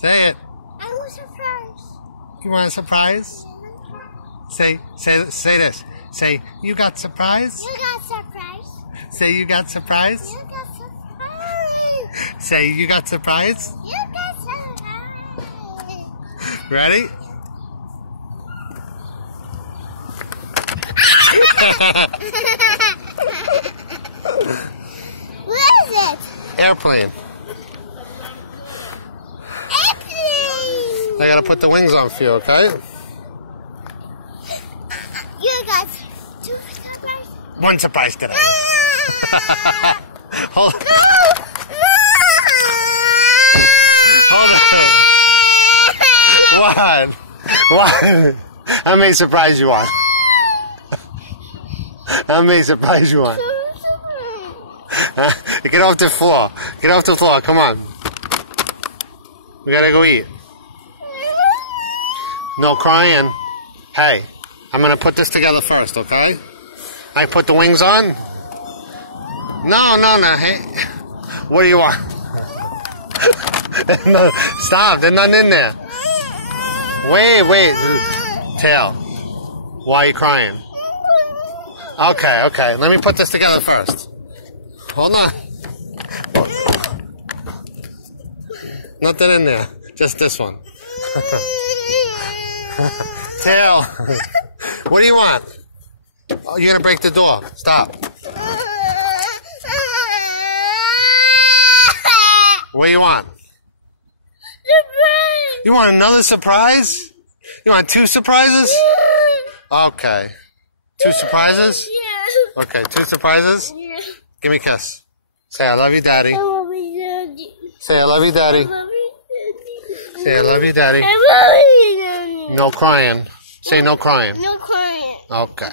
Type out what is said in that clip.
Say it. I want a surprise. You want a surprise? Say this. Say, you got surprise? You got surprise. Say, you got surprise? You got surprise. Say, you got surprise? You got surprise. Ready? What is it? Airplane. Airplane. I gotta put the wings on for you, okay? You got two surprises. One surprise today. Hold on. Hold on. What? How many surprise you want? How many surprise you want? Huh? Get off the floor. Get off the floor. Come on. We gotta go eat. No crying. Hey, I'm gonna put this together first, okay? I put the wings on? No. Hey, what do you want? No, stop. There's nothing in there. Wait. Tail. Why are you crying? Okay. Let me put this together first. Hold on. Nothing in there. Just this one. Tail. What do you want? Oh, you're gonna break the door. Stop. What do you want? You want another surprise? You want 2 surprises? Okay. 2 surprises? Yeah. Okay, 2 surprises? Yeah. Give me a kiss. Say, I love you, Daddy. I love you, Daddy. Say, I love you, Daddy. I love you, Daddy. Say, I love you, Daddy. I love you, Daddy. No crying. Say, no crying. No crying. Okay.